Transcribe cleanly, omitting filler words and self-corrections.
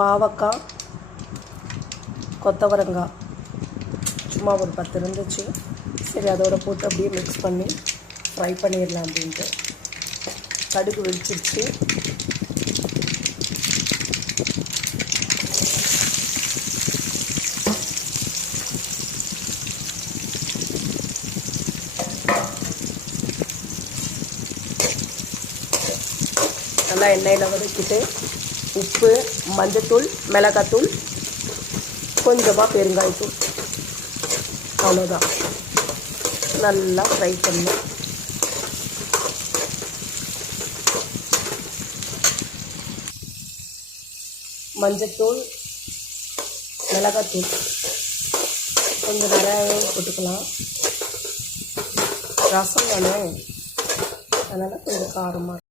பாவக்காய், கொத்தவரங்காய் சும்மா ஒரு 10 இருந்துச்சு. சரி அதோட போட்டு அப்படியே மிக்ஸ் பண்ணி ஃப்ரை பண்ணிடலாம் அப்படின்ட்டு. கடுகு வெடிச்சிருச்சு. நல்லா எண்ணெயில் வதக்கிட்டு உப்பு, மஞ்சத்தூள், மிளகாத்தூள், கொஞ்சமாக பெருங்காயத்தூள், அவ்வளோதான். நல்லா ஃப்ரை பண்ணணும். மஞ்சத்தூள், மிளகாத்தூள் கொஞ்சம் நிறையாவே போட்டுக்கலாம். ரசம் தானே, அதனால் கொஞ்சம் காரமாக